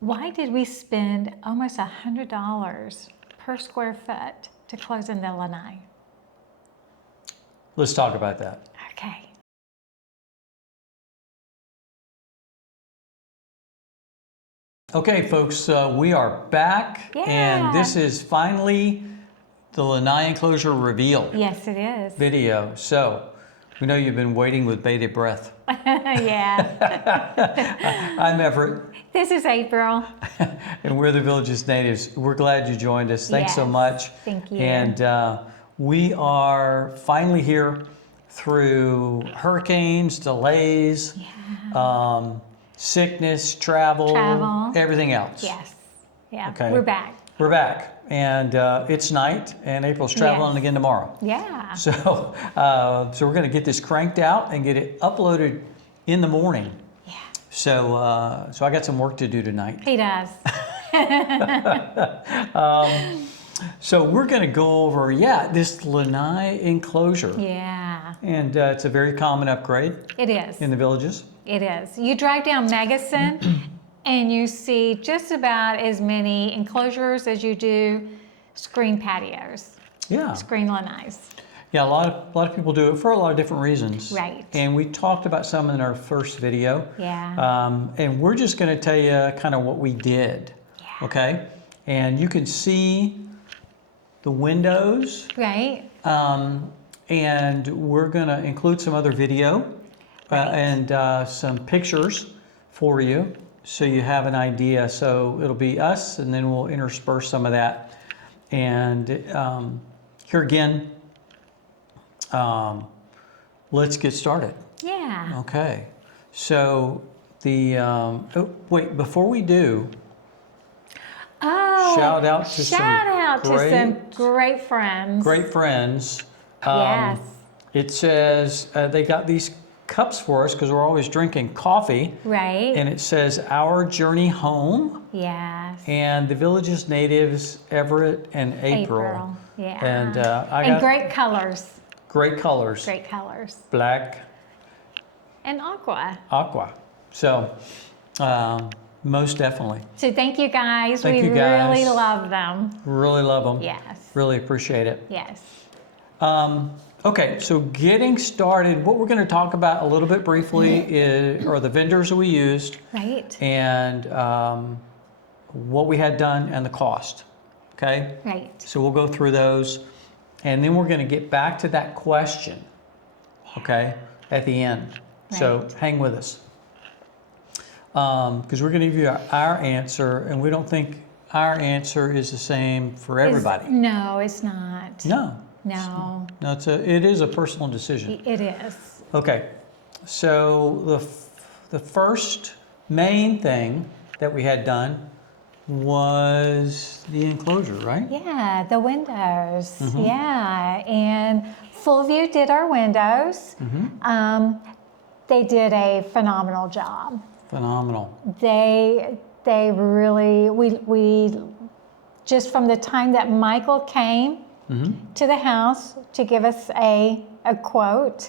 Why did we spend almost $100 per square foot to close in the Lanai? Let's talk about that. Okay. Okay, folks, we are back, and this is finally the Lanai Enclosure reveal. Yes, it is. Video. So, we know you've been waiting with bated breath. Yeah. I'm Everett. This is April. And we're the Village's natives. We're glad you joined us. Thanks so Yes, much. thank you. And we are finally here through hurricanes, delays, sickness, travel, everything else. Yes. Yeah. Okay. We're back. We're back. And it's night, and April's traveling again tomorrow. Yeah. So, so we're going to get this cranked out and get it uploaded in the morning. Yeah. So, so I got some work to do tonight. He does. So we're going to go over, this Lanai Enclosure. Yeah. And it's a very common upgrade. It is. In the villages. It is. You drive down Megason and you see just about as many enclosures as you do screen patios. Yeah. Screen lanais. Yeah, a lot of people do it for a lot of different reasons. Right. And we talked about some in our first video. Yeah. And we're just going to tell you kind of what we did. Yeah. Okay. And you can see the windows. Right. And we're going to include some other video and some pictures for you, so you have an idea. So it'll be us, and then we'll intersperse some of that. And here again, let's get started. Yeah. Okay. So the wait, before we do, shout out to some great friends. Great friends. Yes. It says they got these cups for us because we're always drinking coffee. Right. And it says Our Journey Home. Yes. And the Village's natives, Everett and April. Yeah. And I got great colors. Great colors. Great colors. Black. And aqua. Aqua. So most definitely. So thank you guys. Thank you guys. Really love them. Really love them. Yes. Really appreciate it. Yes. Okay, so getting started, what we're going to talk about a little bit briefly are the vendors that we used. Right. And what we had done and the cost. Okay? Right. So we'll go through those. And then we're going to get back to that question. Okay? At the end. Right. So hang with us. Because we're going to give you our answer, and we don't think our answer is the same for everybody. No, it's not. No. No. No, it is a personal decision. It is. Okay, so the first main thing that we had done was the enclosure, right? Yeah, the windows. Yeah, and Full View did our windows. They did a phenomenal job. Phenomenal. They really, we just from the time that Michael came to the house to give us a quote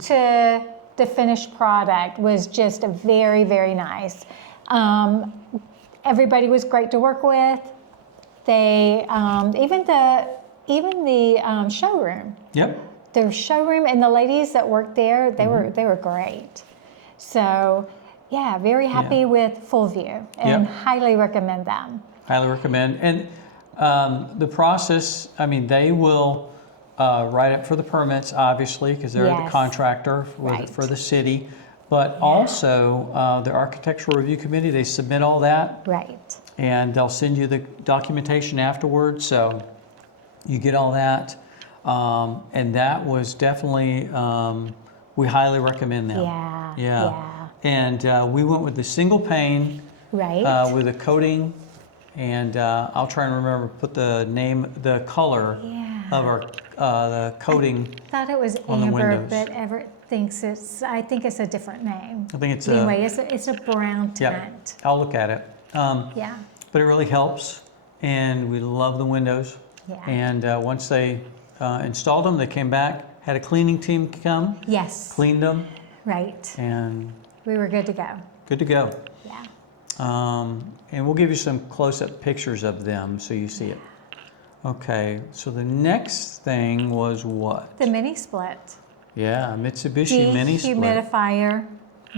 to the finished product was just a very, very nice. Everybody was great to work with. They even the showroom. Yep. The showroom and the ladies that worked there, they were great. So yeah, very happy with Full View and highly recommend them. Highly recommend. And the process, I mean, they will write up for the permits, obviously, because they're the contractor for the city. But also, the Architectural Review Committee, they submit all that. Right. And they'll send you the documentation afterwards. So you get all that. And that was definitely, we highly recommend them. Yeah. And we went with the single pane. Right. With a coating. And I'll try and remember, put the color of our the coating. I thought it was on amber, but Everett thinks I think it's a different name. I think it's anyway, it's a brown tint. Yeah, I'll look at it. But it really helps, and we love the windows. Yeah. And once they installed them, they came back, had a cleaning team come. Yes. Cleaned them. Right. And we were good to go. Good to go. Yeah. And we'll give you some close-up pictures of them so you see it. Okay, so the next thing was what? The mini split. Yeah, Mitsubishi mini split. Dehumidifier,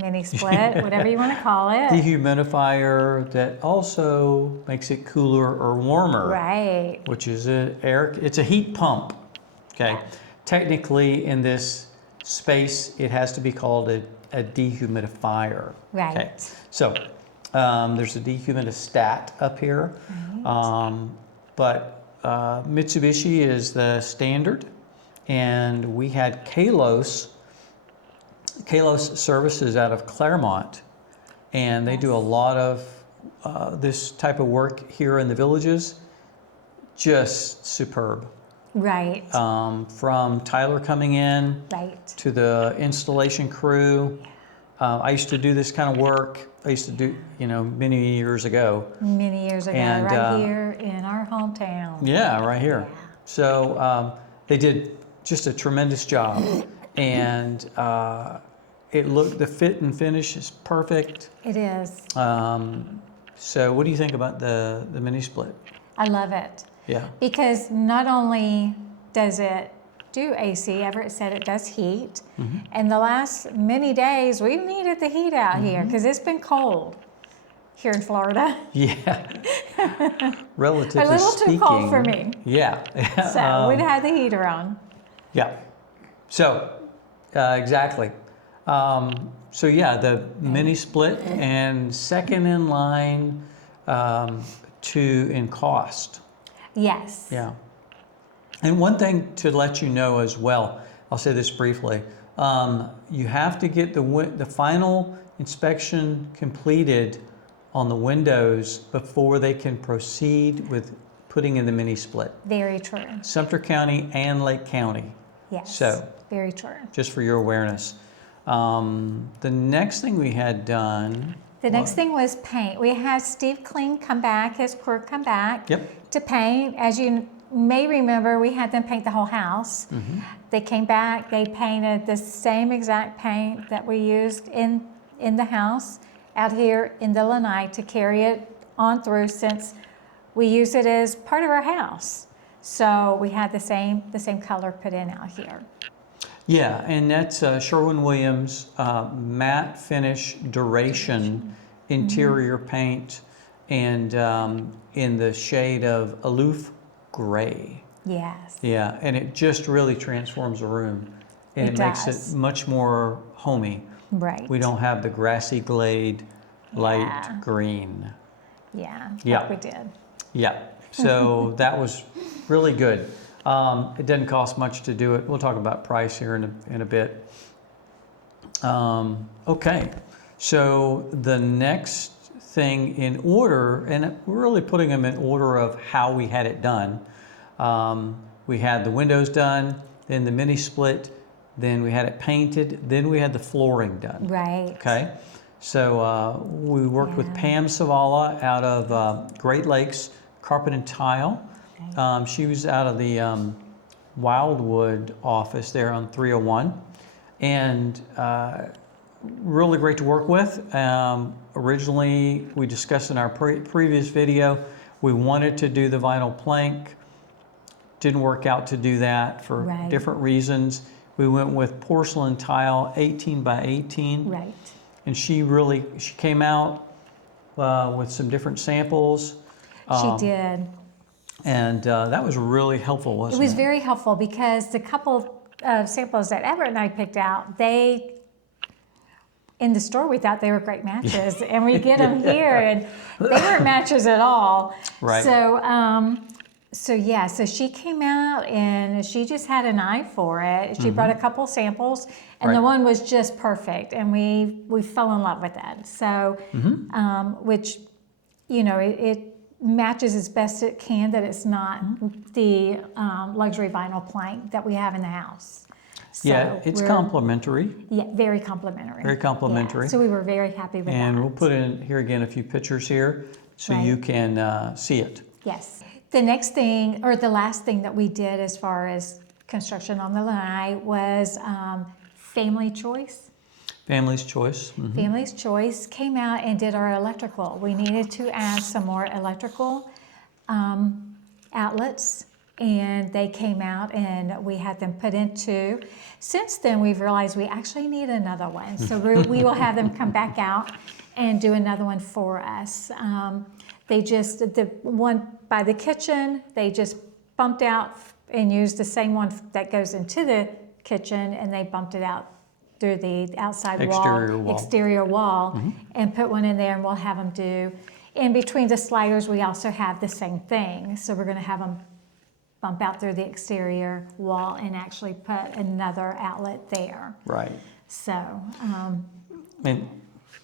mini split, whatever you want to call it. Dehumidifier that also makes it cooler or warmer. Right. Which is it's a heat pump. Okay. Technically in this space, it has to be called a dehumidifier. Right. Okay. So there's a dehumidistat up here. Right. But Mitsubishi is the standard. And we had Kalos Services out of Claremont. And they do a lot of this type of work here in the villages. Just superb. Right. From Tyler coming in Right. to the installation crew. I used to do this kind of work. I used to do, many years ago. Many years ago, And, right here in our hometown. Yeah, right here. Yeah. So they did just a tremendous job. And the fit and finish is perfect. It is. So what do you think about the mini split? I love it. Yeah. Because not only does it do AC, Everett said it does heat. Mm-hmm. And the last many days, we've needed the heat out here because it's been cold here in Florida. Yeah. Relatively A little speaking. too cold for me. Yeah. So we'd had the heater on. Yeah. So, exactly. So yeah, the mini split and second in line in cost. Yes. Yeah. And one thing to let you know as well, I'll say this briefly, you have to get the final inspection completed on the windows before they can proceed with putting in the mini split. Very true. Sumter County and Lake County. Yes. So, very true. just for your awareness. The next thing we had done. The next thing was paint. We had Steve Kling come back, his crew come back to paint. As you may remember, we had them paint the whole house. Mm-hmm. They came back, they painted the same exact paint that we used in the house out here in the Lanai to carry it on through, since we use it as part of our house. So we had the same color put in out here. Yeah, and that's Sherwin-Williams matte finish duration interior paint, and in the shade of aloof gray. Yes. Yeah, and it just really transforms a room, and it makes it much more homey. Right. We don't have the grassy glade light green. Yeah, Yeah. like we did. Yeah, so that was really good. It doesn't cost much to do it. We'll talk about price here in a bit. Okay, so the next thing in order, and we're really putting them in order of how we had it done. We had the windows done, then the mini split, then we had it painted, then we had the flooring done. Right. Okay, so we worked with Pam Savala out of Great Lakes Carpet and Tile. She was out of the Wildwood office there on 301, and really great to work with. Originally, we discussed in our previous video, we wanted to do the vinyl plank. Didn't work out to do that for different reasons. We went with porcelain tile, 18 by 18. Right. And she came out with some different samples. She did. And that was really helpful, wasn't it? It was very helpful because the couple of samples that Everett and I picked out, in the store we thought they were great matches, and we get them here and they weren't matches at all. Right. So she came out and she just had an eye for it. She brought a couple samples, and the one was just perfect, and we fell in love with that. So, which, it matches as best it can, that it's not the luxury vinyl plank that we have in the house. So yeah, it's complimentary. Yeah, very complimentary. Very complimentary. Yeah, so we were very happy with that. And we'll put in here again a few pictures here so you can see it. Yes. The next thing, or the last thing that we did as far as construction on the Lanai was family choice. Family's Choice. Mm-hmm. Family's Choice came out and did our electrical. We needed to add some more electrical outlets, and they came out and we had them put into. Since then, we've realized we actually need another one. So we will have them come back out and do another one for us. The one by the kitchen, they just bumped out and used the same one that goes into the kitchen, and they bumped it out through the outside exterior wall, and put one in there, and we'll have them do. In between the sliders, we also have the same thing. So we're gonna have them bump out through the exterior wall and actually put another outlet there. Right. So. In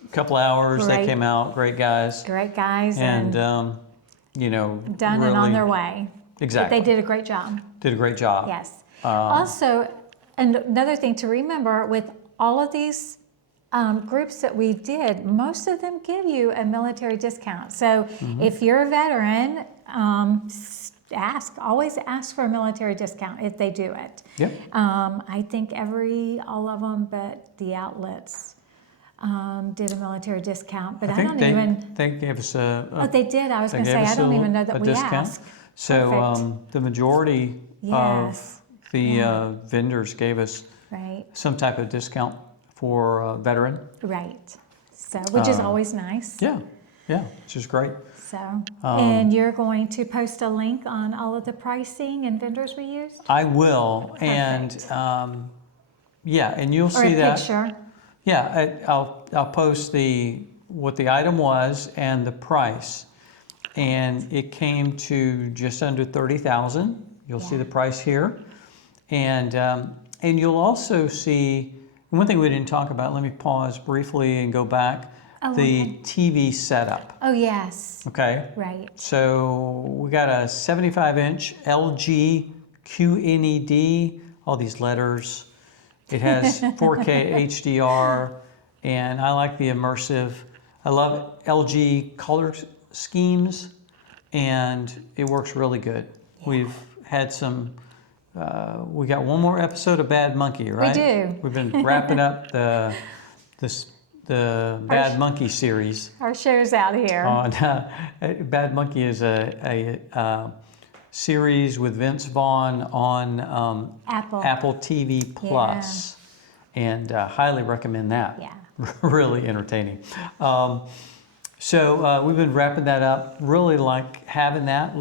a couple hours, they came out, great guys. Great guys. And you know, done really, and on their way. Exactly. They did a great job. Did a great job. Yes. Also, another thing to remember with all of these groups that we did, most of them give you a military discount. So if you're a veteran, always ask for a military discount if they do it. Yep. I think all of them but the outlets did a military discount, but they gave us a oh, they did. I was going to say, I don't even know that we discount. asked. So the majority of the vendors gave us some type of discount for a veteran. Right. So, which is always nice. Yeah, which is great. So, and you're going to post a link on all of the pricing and vendors we used? I will. Perfect. And and you'll Or see a that. picture. Yeah, I'll post what the item was and the price, and it came to just under 30,000. You'll see the price here, and you'll also see one thing we didn't talk about. Let me pause briefly and go back. The TV setup. Oh yes. Okay. Right. So we got a 75-inch LG QNED. All these letters. It has 4K HDR, and I like the immersive. I love LG color schemes, and it works really good. Yeah. We've had some, we got one more episode of Bad Monkey, right? We do. We've been wrapping up the Bad Monkey series. Our show's out here. Bad Monkey is a series with Vince Vaughn on Apple TV Plus, and highly recommend that. Yeah. Really entertaining. So we've been wrapping that up. Really like having that.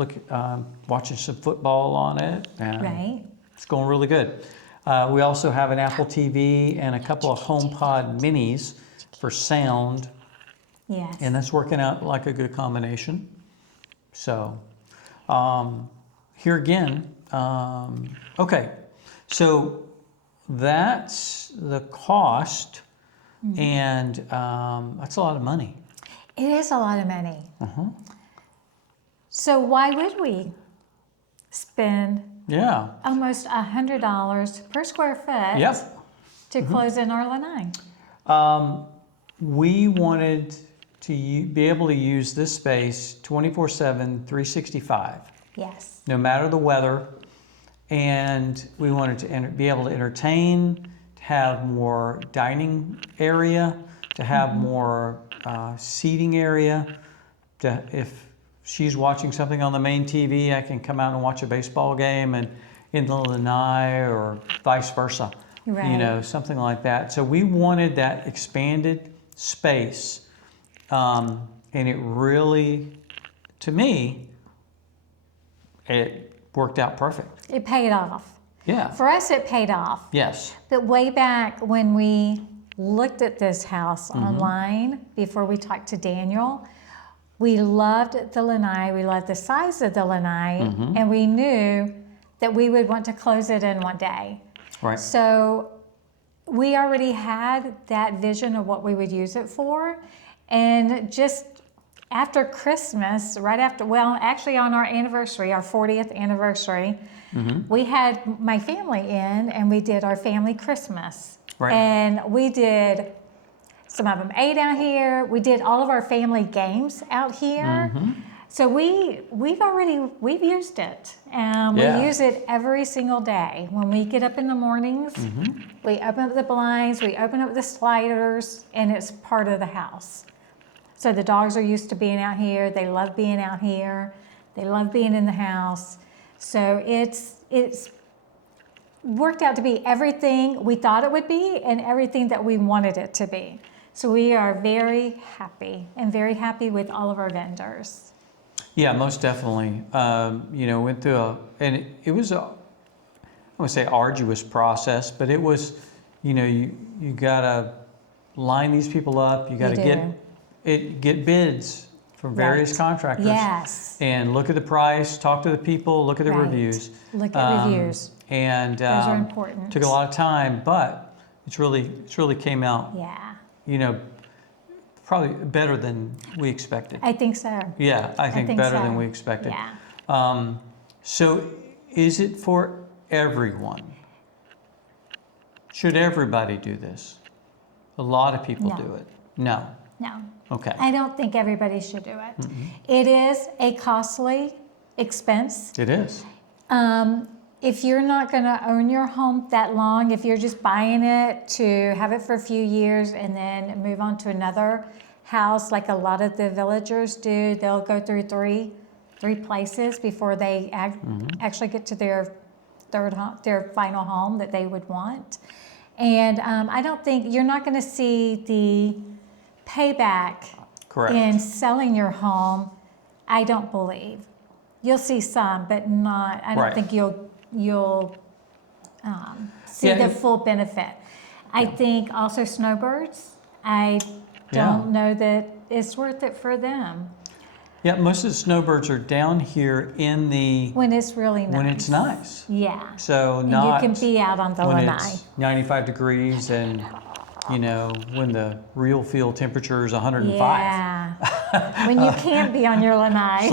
Watching some football on it. And it's going really good. We also have an Apple TV and a couple of HomePod minis for sound. Yes. And that's working out like a good combination. So. Here again, okay, so that's the cost, and that's a lot of money. It is a lot of money. So why would we spend almost $100 per square foot to close in our Lanai? We wanted to be able to use this space 24/7, 365. Yes. No matter the weather, and we wanted to be able to entertain, to have more dining area, to have more seating area. If she's watching something on the main TV, I can come out and watch a baseball game and in the Lanai, or vice versa. Right. You know, something like that. So we wanted that expanded space, and it really, to me, it worked out perfect. It paid off. Yeah. For us, it paid off. Yes. But way back when we looked at this house online, before we talked to Daniel, we loved the Lanai, we loved the size of the Lanai, and we knew that we would want to close it in one day. Right. So we already had that vision of what we would use it for, and just after Christmas, actually on our anniversary, our 40th anniversary, we had my family in and we did our family Christmas. Right. And we did, some of them ate out here. We did all of our family games out here. So we've used it. Yeah. We use it every single day. When we get up in the mornings, we open up the blinds, we open up the sliders, and it's part of the house. So the dogs are used to being out here. They love being out here. They love being in the house. So it's worked out to be everything we thought it would be and everything that we wanted it to be. So we are very happy and very happy with all of our vendors. Yeah, most definitely. Went through it was I wouldn't say arduous process, but it was, you gotta line these people up. You gotta get bids from various contractors. Yes. And look at the price, talk to the people, look at the reviews. Look at reviews. And those are important. took a lot of time, but it's really came out. Yeah. Probably better than we expected. I think so. Yeah, I think better so. than we expected. Yeah. So is it for everyone? Should everybody do this? A lot of people No. do it. No. No. Okay. I don't think everybody should do it. It is a costly expense. It is. If you're not going to own your home that long, if you're just buying it to have it for a few years and then move on to another house, like a lot of the villagers do, they'll go through three places before they actually get to their their final home that they would want. And I don't think you're not going to see the payback in selling your home. I don't believe you'll see some, but not. I don't think you'll see the full benefit. I think also snowbirds. I don't know that it's worth it for them. Yeah, most of the snowbirds are down here in the when it's really nice. When it's nice. Yeah. So and not you can be out on the when lanai. It's 95 degrees and when the real field temperature is 105. Yeah. When you can't be on your lanai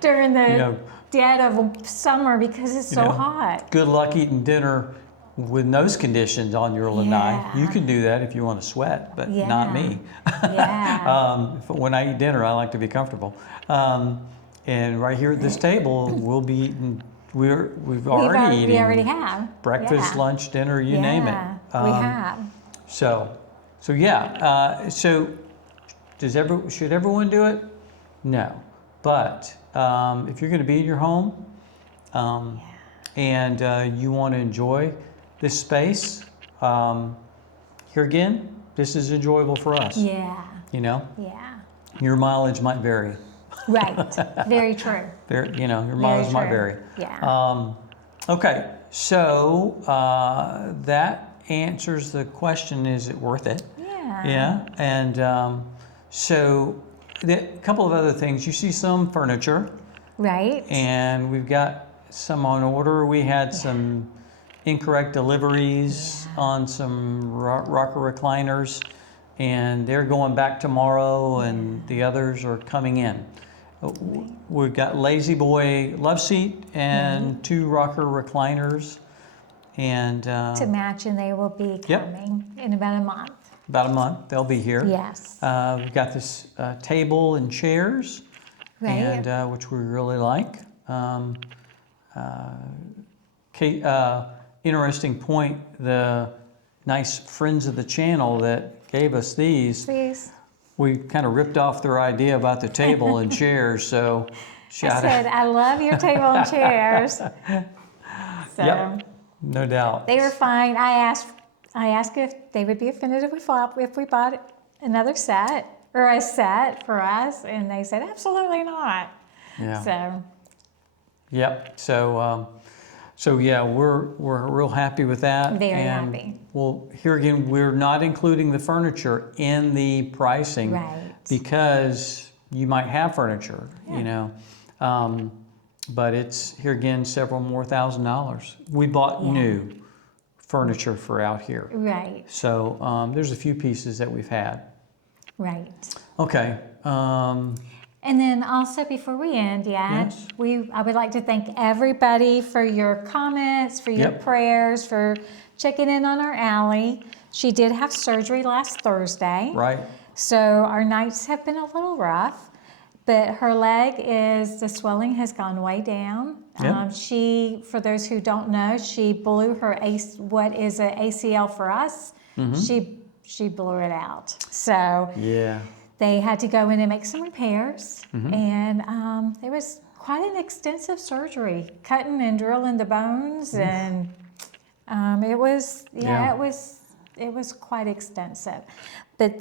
during the dead of summer because it's so hot. Good luck eating dinner with those conditions on your lanai. Yeah. You can do that if you want to sweat, but not me. Yeah. When I eat dinner, I like to be comfortable. And right here at this table, we'll be eating. We've already eaten. We already have Breakfast, lunch, dinner, you name it. We have. So should everyone do it? No, but if you're going to be in your home, and you want to enjoy this space, here again, this is enjoyable for us. Yeah. Yeah. Your mileage might vary. Right. Very true. Your mileage might vary. Yeah. Okay. So that answers the question: is it worth it? Yeah. Yeah. And so a couple of other things. You see some furniture. Right. And we've got some on order. We had some incorrect deliveries on some rocker recliners, and they're going back tomorrow, and the others are coming in. We've got Lazy Boy love seat and 2 rocker recliners, and to match, and they will be coming in about a month. About a month, they'll be here. Yes. We've got this table and chairs, and which we really like. Interesting point, the nice friends of the channel that gave us these, we kind of ripped off their idea about the table and chairs, so I said, I love your table and chairs. So no doubt. they were fine. I asked if they would be offended if we bought another set or a set for us, and they said absolutely not. Yeah. So. Yep. So yeah, we're real happy with that. Very happy. Well, here again, we're not including the furniture in the pricing, right? Because you might have furniture, but it's here again several more $1,000s. We bought new furniture for out here, right? So there's a few pieces that we've had. Right. Okay. And then also before we end, I would like to thank everybody for your comments, for your prayers, for checking in on our Allie. She did have surgery last Thursday. Right. So our nights have been a little rough, But her leg the swelling has gone way down. Yeah. For those who don't know, she blew what is an ACL for us. She blew it out. So Yeah. they had to go in and make some repairs. And it was quite an extensive surgery, cutting and drilling the bones. And it was quite extensive. But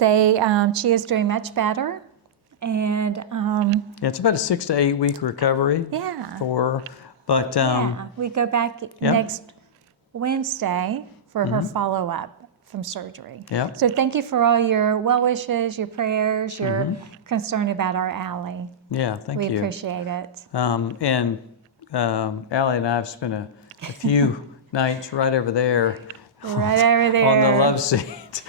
she is doing much better. And Yeah, it's about a 6 to 8 week recovery yeah. for her. But Yeah, we go back next Wednesday for her follow-up from surgery. Yep. So thank you for all your well wishes, your prayers, your concern about our Allie. yeah, thank you. We appreciate it. And Allie and I have spent a few nights right over there. Right over there. On the love seat.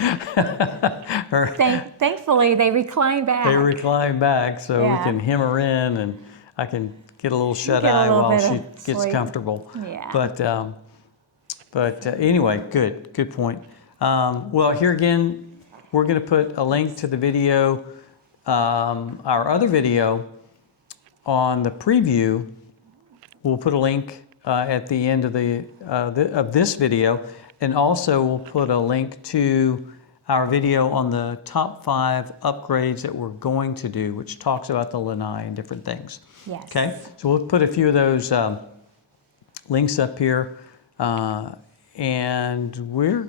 Thankfully, they recline back. They recline back so we Yeah. can hem her in and I can get a little shut Get a eye little while bit she of gets sleep. comfortable. Yeah. But anyway, good point. Well, here again, we're going to put a link to the video, our other video on the preview. We'll put a link at the end of this video, and also we'll put a link to our video on the top 5 upgrades that we're going to do, which talks about the Lanai and different things. Yes. Okay, so we'll put a few of those links up here, and we're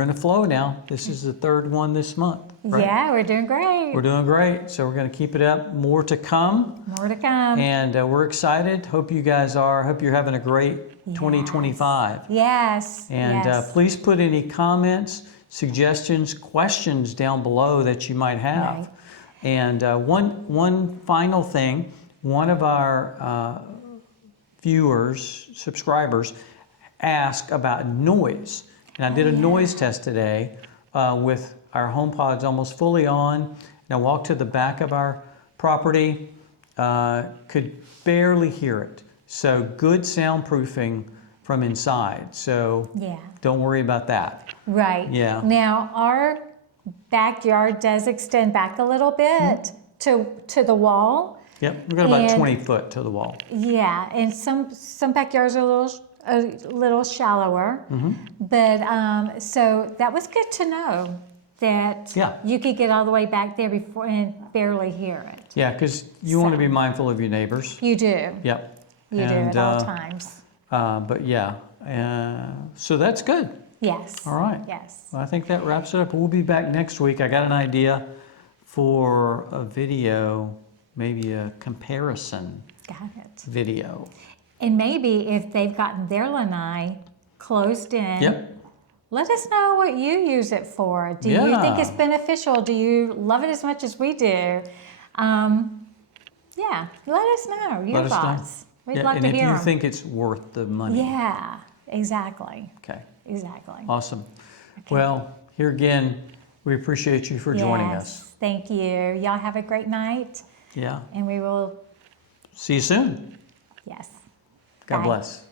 in a flow now. This is the 3rd one this month. Right? Yeah, we're doing great. We're doing great, so we're going to keep it up. More to come. More to come. And we're excited. Hope you guys are. Hope you're having a great 2025. Yes. And yes. Please put any comments, suggestions, questions down below that you might have. Right. And one final thing, one of our viewers, subscribers, asked about noise. And I did a noise test today with our HomePods almost fully on. And I walked to the back of our property, could barely hear it. So good soundproofing from inside. So don't worry about that. Right. Yeah. Now, our backyard does extend back a little bit to the wall. Yep, we've got about 20 foot to the wall. Yeah, and some backyards are a little shallower. But so that was good to know that you could get all the way back there before and barely hear it. Yeah, because you want to be mindful of your neighbors. You do. Yep. You do at all times. But yeah, so that's good. Yes. All right. Yes. Well, I think that wraps it up. We'll be back next week. I got an idea for a video, maybe a comparison video. And maybe if they've gotten their lanai closed in, let us know what you use it for. Do you think it's beneficial? Do you love it as much as we do? Let us know your thoughts. We'd love to hear them. And if you think it's worth the money. Yeah, exactly. Okay. Exactly. Awesome. Okay. Well, here again, we appreciate you for joining us. Thank you. Y'all have a great night. Yeah. And we will see you soon. Yes. God Bye. bless.